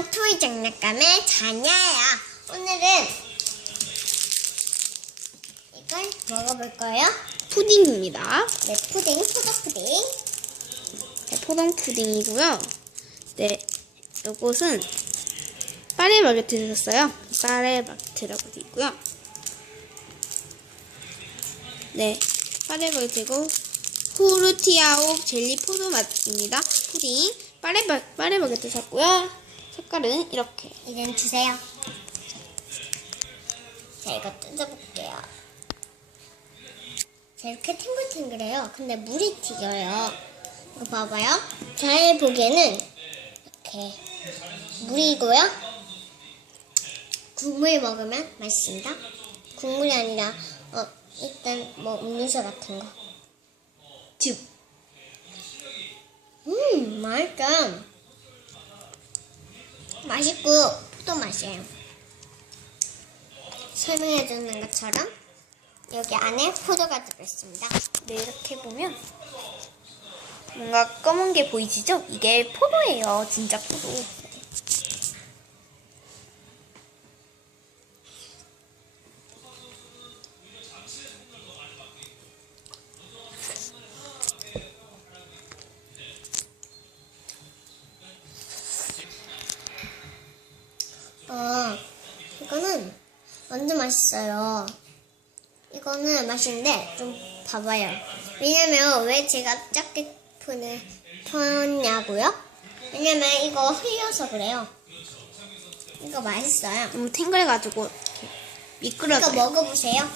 안녕 토이 장난감의 자냐야. 오늘은 이걸 먹어볼 거예요. 푸딩입니다. 네, 푸딩, 포도 푸딩. 네, 포동 푸딩이고요. 네, 이것은 파레바게트에 샀어요. 파레바게트라고 되어 있고요. 네, 파레바게트고 후르티아오 젤리 포도 맛입니다. 푸딩 파레바 파레바게트 샀고요. 색깔은 이렇게. 이젠 주세요. 자, 이거 뜯어볼게요. 자, 이렇게 탱글탱글해요. 근데 물이 튀겨요. 이거 봐봐요. 잘 보기에는 이렇게 물이고요. 국물 먹으면 맛있습니다. 국물이 아니라, 어, 일단 뭐 음료수 같은 거. 즙. 음, 맛있다. 맛있고, 포도 맛이에요. 설명해주는 것처럼, 여기 안에 포도가 들어있습니다. 네, 이렇게 보면 뭔가 검은 게 보이시죠? 이게 포도예요. 진짜 포도. 완전 맛있어요. 이거는 맛있는데, 좀 봐봐요. 왜냐면, 왜 제가 작게 푼을 폈냐고요? 왜냐면, 이거 흘려서 그래요. 이거 맛있어요. 너무 탱글해가지고 이렇게 이거. 먹어보세요.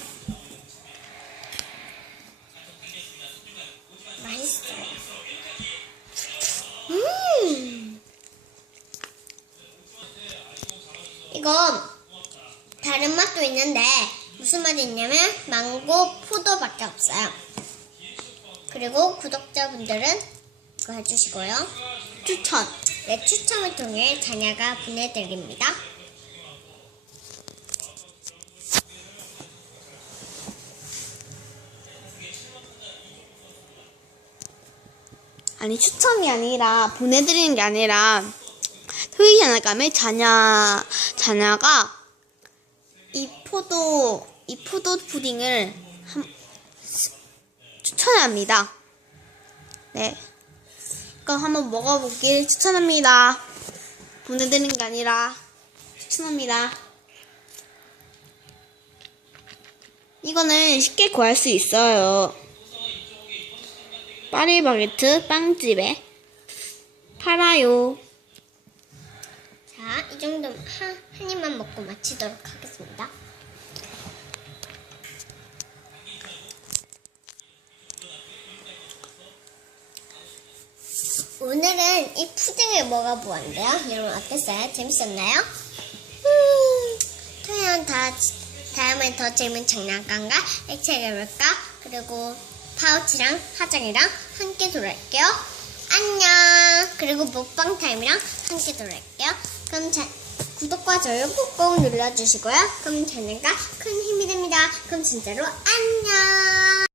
맛있어요. 음! 이거 다른 맛도 있는데 무슨 맛이 있냐면 망고 포도밖에 없어요. 그리고 구독자분들은 이거 해주시고요. 추천. 네, 추첨을 통해 자녀가 보내드립니다. 아니 추첨이 아니라 보내드리는 게 아니라 토이 장난감의 자녀 자녀가 이 포도 이 포도 푸딩을 한, 추천합니다. 네, 이거 한번 먹어보길 추천합니다. 보내드리는 게 아니라 추천합니다. 이거는 쉽게 구할 수 있어요. 파리바게트 빵집에 팔아요. 자, 이 정도 한, 한 입만 먹고 마치도록 하겠습니다. 오늘은 이 푸딩을 먹어보았는데요. 여러분 어땠어요? 재밌었나요? 음, 토양 다 다음에 더 재밌는 장난감과 액체해볼까? 그리고 파우치랑 화장이랑 함께 돌아올게요. 안녕. 그리고 먹방 타임이랑 함께 돌아올게요. 그럼 자, 구독과 좋아요 꾹꾹 눌러주시고요. 그럼 저희가 큰 힘이 됩니다. 그럼 진짜로 안녕.